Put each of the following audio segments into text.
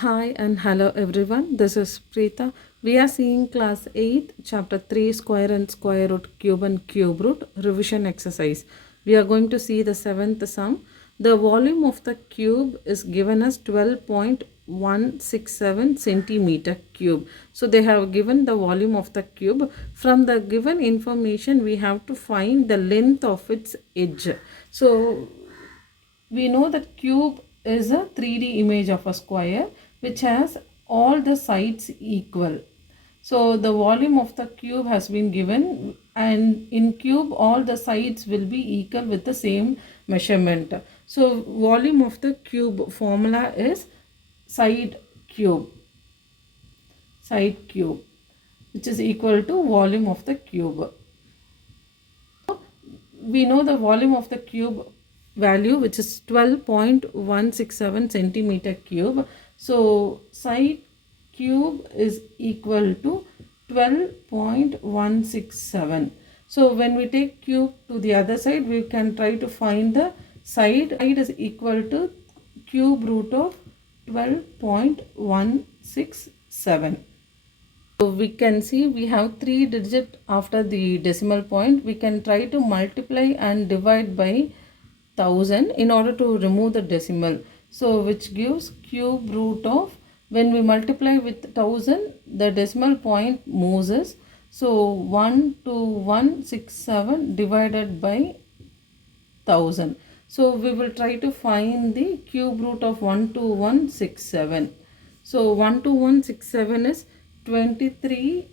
Hi and hello everyone. This is Preeta. We are seeing class 8, chapter 3, square and square root, cube and cube root, revision exercise. We are going to see the seventh sum. The volume of the cube is given as 12.167 centimeter cube. So they have given the volume of the cube. From the given information, we have to find the length of its edge. So we know that cube is a 3D image of a square which has all the sides equal. So the volume of the cube has been given, and in cube all the sides will be equal with the same measurement. So volume of the cube formula is side cube, which is equal to volume of the cube. We know the volume of the cube value, which is 12.167 centimeter cube. So side cube is equal to 12.167. So when we take cube to the other side, we can try to find the side. Side is equal to cube root of 12.167. So we can see we have 3 digits after the decimal point. We can try to multiply and divide by 1000 in order to remove the decimal. So which gives cube root of, when we multiply with 1000, the decimal point moves. So 12167 divided by 1000. So we will try to find the cube root of 12167. So 12167 is 23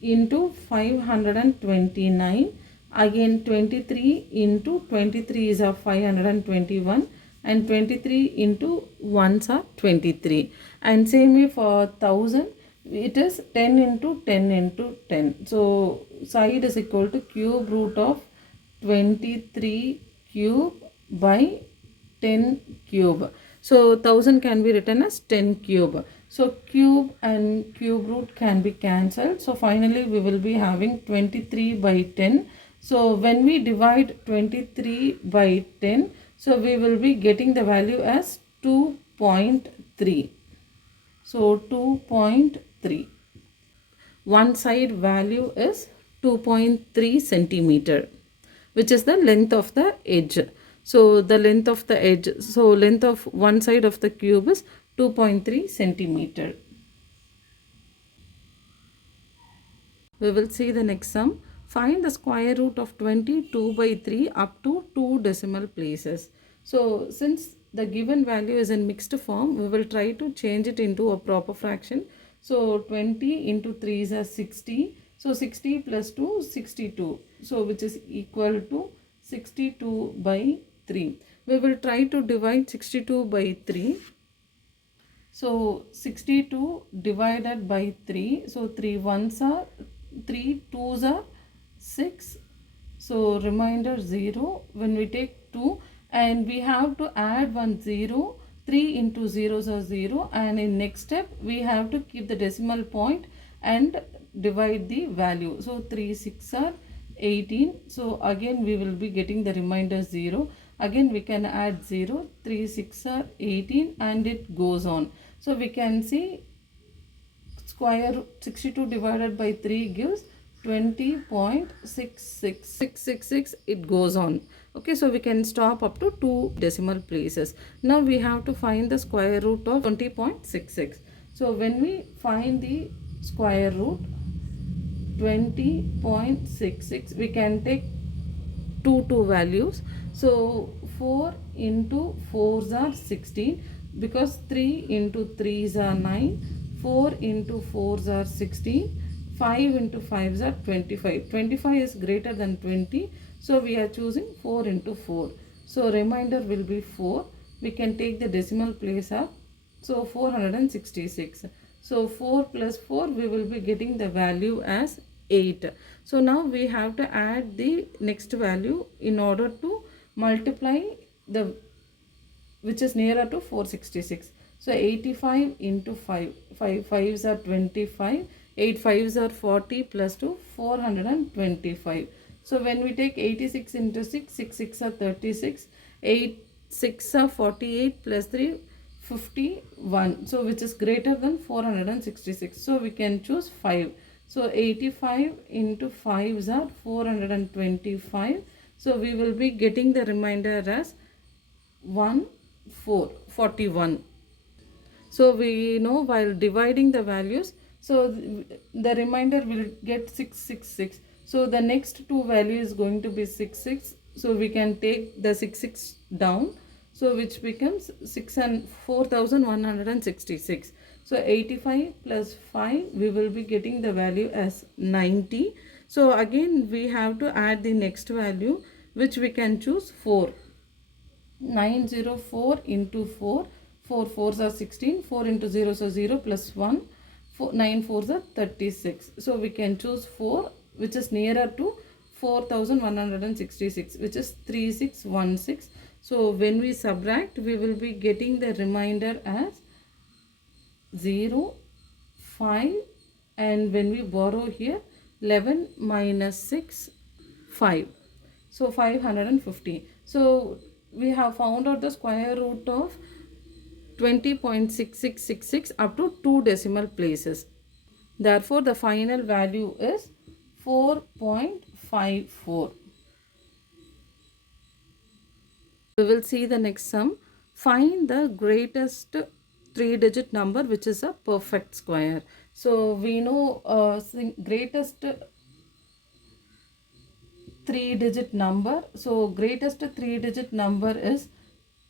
into 529. Again 23 into 23 is 521, and 23 into 1s are 23. And same way for 1000, it is 10 into 10 into 10. So side is equal to cube root of 23 cube by 10 cube. So 1000 can be written as 10 cube. So cube and cube root can be cancelled. So finally we will be having 23 by 10. So when we divide 23 by 10, so we will be getting the value as 2.3. So 2.3. One side value is 2.3 centimeter, which is the length of the edge. So the length of the edge, so length of one side of the cube is 2.3 centimeter. We will see the next sum. Find the square root of 22 by 3 up to 2 decimal places. So since the given value is in mixed form, we will try to change it into a proper fraction. So 20 into 3 is 60. So 60 plus 2, 62. So which is equal to 62 by 3. We will try to divide 62 by 3. So 62 divided by 3. So 3 ones are 3 2s are 6. So remainder 0. When we take 2 and we have to add 1 0, 3 into 0s are 0, and in next step we have to keep the decimal point and divide the value. So 3 6 are 18. So again we will be getting the remainder 0. Again we can add 0, 3 6 are 18, and it goes on. So we can see square 62 divided by 3 gives 20.66666. It goes on. Okay, so we can stop up to 2 decimal places. Now we have to find the square root of 20.66. So when we find the square root 20.66, we can take two values. So 4 into 4s are 16, because 3 into 3s are 9, 4 into 4s are 16, 5 into 5s are 25. 25 is greater than 20, so we are choosing 4 into 4. So remainder will be 4. We can take the decimal place up. So 466. So 4 plus 4, we will be getting the value as 8. So now we have to add the next value in order to multiply the, which is nearer to 466. So 85 into 5. 5 5s are 25. 8 5s are 40 plus 2, 425. So when we take 86 into 6, 6 6 are 36. 8 6 are 48 plus 3, 51, so which is greater than 466. So we can choose 5. So 85 into 5 are 425. So we will be getting the remainder as 41. So we know while dividing the values, so the remainder will get 666. So the next two value is going to be 66. So we can take the 66 down. So which becomes 6 and 4166. So 85 plus 5, we will be getting the value as 90. So again we have to add the next value, which we can choose 4. 904 into 4, 4 4s are 16, 4 into 0 is 0 plus 1, 9 4s are 36. So we can choose 4, which is nearer to 4166, which is 3616. So when we subtract, we will be getting the remainder as 0, 5, and when we borrow here, 11 minus 6, 5. So 550. So we have found out the square root of 20.6666 up to 2 decimal places. Therefore, the final value is 4.54. We will see the next sum. Find the greatest 3-digit number which is a perfect square. So we know greatest 3-digit number. So greatest 3-digit number is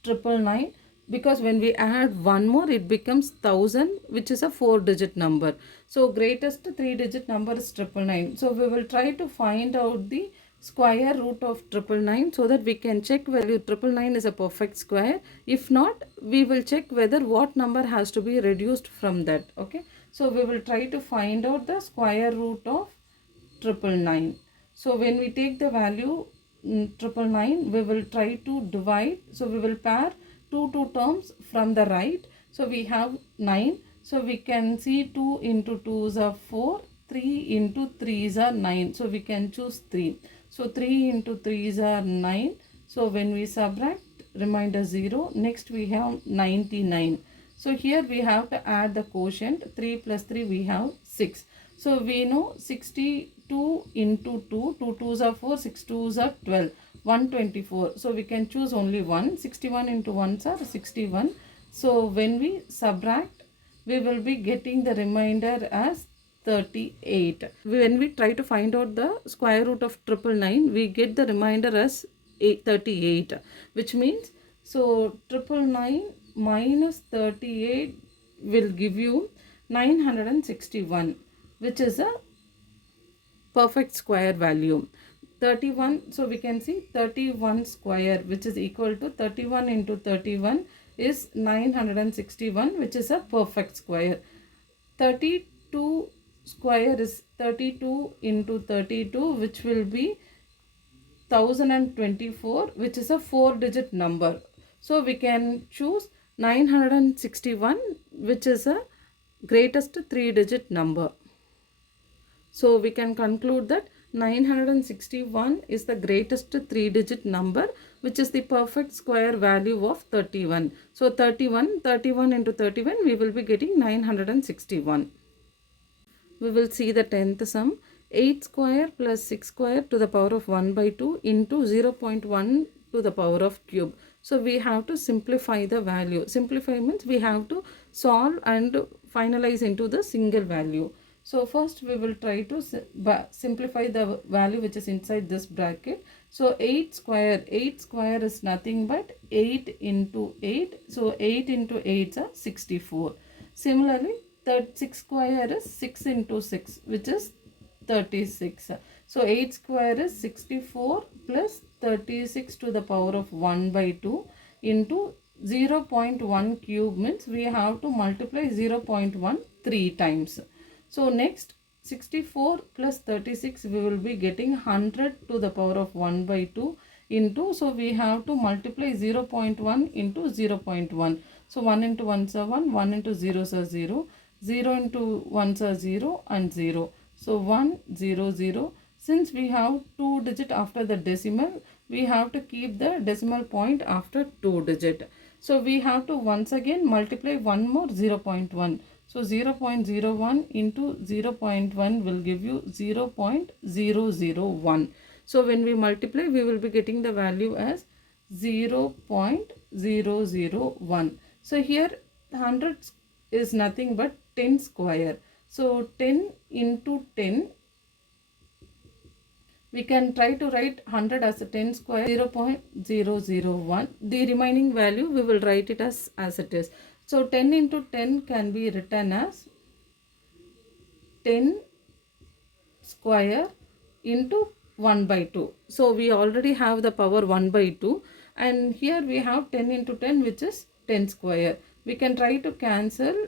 999, because when we add one more it becomes 1000, which is a 4-digit number. So greatest 3-digit number is 999. So we will try to find out the square root of 999 so that we can check whether 999 is a perfect square. If not, we will check whether what number has to be reduced from that. Okay, so we will try to find out the square root of 999. So when we take the value 999, we will try to divide. So we will pair two terms from the right. So we have 9. So we can see 2 into 2s are 4, 3 into 3s are 9. So we can choose 3. So 3 into 3s are 9. So when we subtract, remainder 0. Next we have 99. So here we have to add the quotient. 3 plus 3 we have 6. So we know 62 into 2, 2 2s are 4, 6 2s are 12, 124. So we can choose only 1. 61 into 1s are 61. So when we subtract, we will be getting the remainder as 38. When we try to find out the square root of 999, we get the remainder as 38, which means, so 999 minus 38 will give you 961, which is a perfect square value. 31, so we can see 31 square, which is equal to 31 into 31 is 961, which is a perfect square. 32 square is 32 into 32, which will be 1024, which is a 4-digit number. So we can choose 961, which is a greatest 3-digit number. So we can conclude that 961 is the greatest 3-digit number, which is the perfect square value of 31. So 31 into 31, we will be getting 961. We will see the 10th sum. 8 square plus 6 square to the power of 1 by 2 into 0.1 to the power of cube. So we have to simplify the value. Simplify means we have to solve and finalize into the single value. So first we will try to simplify the value which is inside this bracket. So 8 square is nothing but 8 into 8. So 8 into 8 are 64. Similarly, 6 square is 6 into 6, which is 36. So 8 square is 64 plus 36 to the power of 1 by 2 into 0.1 cube means we have to multiply 0.1 3 times. So next 64 plus 36, we will be getting 100 to the power of 1 by 2 into, so we have to multiply 0.1 into 0.1. So 1 into 1s are 1, 1 into 0s are 0, 0 into 1s are 0 and 0. So 1, 0, 0. Since we have 2 digit after the decimal, we have to keep the decimal point after 2 digit. So we have to once again multiply one more 0.1. So 0.01 into 0.1 will give you 0.001. So when we multiply, we will be getting the value as 0.001. So here 100 is nothing but 10 square. So 10 into 10, we can try to write 100 as a 10 square, 0.001. The remaining value we will write it as it is. So 10 into 10 can be written as 10 square into 1 by 2. So we already have the power 1 by 2, and here we have 10 into 10, which is 10 square. We can try to cancel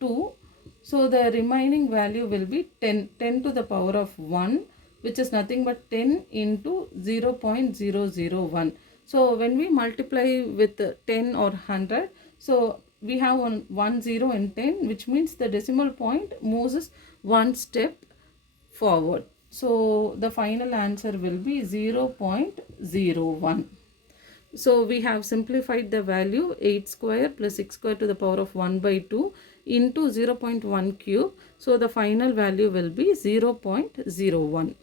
2. So the remaining value will be 10 to the power of 1, which is nothing but 10 into 0.001. So when we multiply with 10 or 100, so we have one 0 in 10, which means the decimal point moves one step forward. So the final answer will be 0.01. So we have simplified the value 8 square plus 6 square to the power of 1 by 2 into 0.1 cube. So the final value will be 0.01.